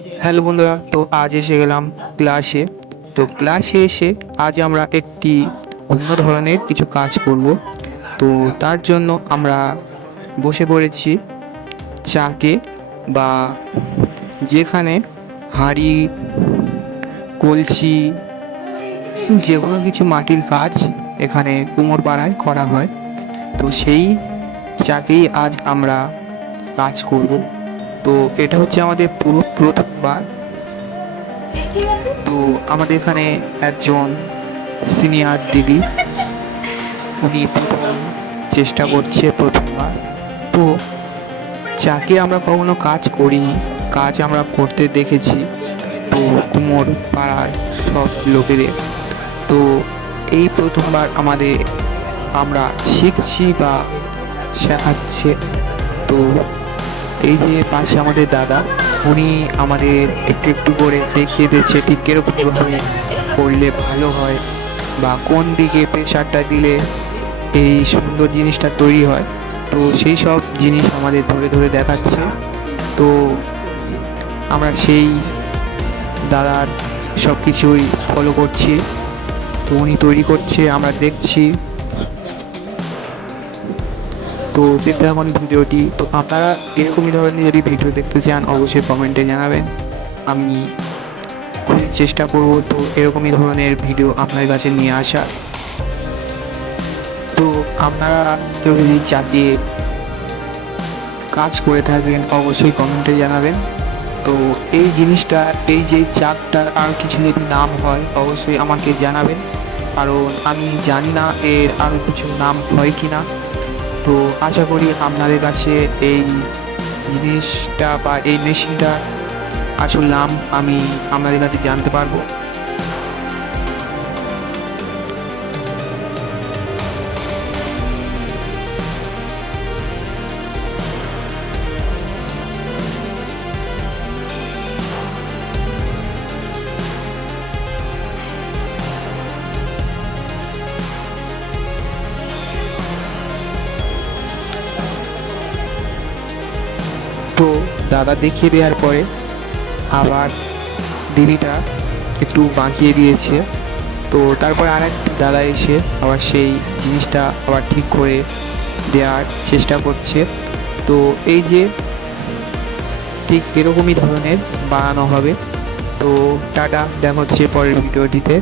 Hello বন্ধুরা, তো আজ এসে গেলাম ক্লাসে। তো ক্লাসে এসে আজ আমরা একটি অন্য ধরনের কিছু কাজ করব। তো তার জন্য আমরা বসে পড়েছি চাকে, বা যেখানে হাঁড়ি, কলসি, যে কোনো কিছু মাটির কাজ এখানে কুমোর পাড়ায় করা হয়। তো সেই চাকেই আজ আমরা কাজ করব। তো এটা হচ্ছে আমাদের প্রথমবার। তো আমাদের এখানে একজন সিনিয়র দিদি, উনি প্রথম চেষ্টা করছে প্রথমবার। তো যাকে আমরা কখনো কাজ করিনি, কাজ আমরা করতে দেখেছি তো কুমোর পাড়ার সব লোকেদের। তো এই প্রথমবার আমরা শিখছি বা শেখাচ্ছে। তো এই যে পাশে আমাদের দাদা, উনি আমাদের একটু একটু করে দেখিয়ে দিচ্ছে ঠিক কিরকমভাবে করলে ভালো হয়, বা কোন দিকে প্রেশারটা দিলে এই সুন্দর জিনিসটা তৈরি হয়। তো সেই সব জিনিস আমাদের ধরে ধরে দেখাচ্ছে। তো আমরা সেই দাদার সব কিছুই ফলো করছি। তো উনি তৈরি করছে, আমরা দেখছি। তো দেখতে থাকুন ভিডিওটি। তো আপনারা এরকমই ধরনের যদি ভিডিও দেখতে চান অবশ্যই কমেন্টে জানাবেন। আমি খুবই চেষ্টা করব তো এরকমই ধরনের ভিডিও আপনার কাছে নিয়ে আসা। তো আপনারা কেউ যদি চাকে কাজ করে থাকেন অবশ্যই কমেন্টে জানাবেন। তো এই জিনিসটা, এই যে চাকটার আর কিছু যদি নাম হয় অবশ্যই আমাকে জানাবেন, কারণ আমি জানি না এর আরও কিছু নাম হয় কি না। তো আশা করি আপনাদের কাছে এই জিনিসটা বা এই মেশিনটা আসল নাম আমি আপনাদের কাছে জানতে পারবো। তো দাদা দেখিয়ে দেওয়ার পরে আবার দিদিটা একটু বাঁকিয়ে দিয়েছে। তো তারপর আর এক দাদা এসে আবার সেই জিনিসটা আবার ঠিক করে দেওয়ার চেষ্টা করছে। তো এই যে ঠিক এরকমই ধরনের বানানো হবে। তো টাটা, দেখা হচ্ছে পরের ভিডিওটিতে।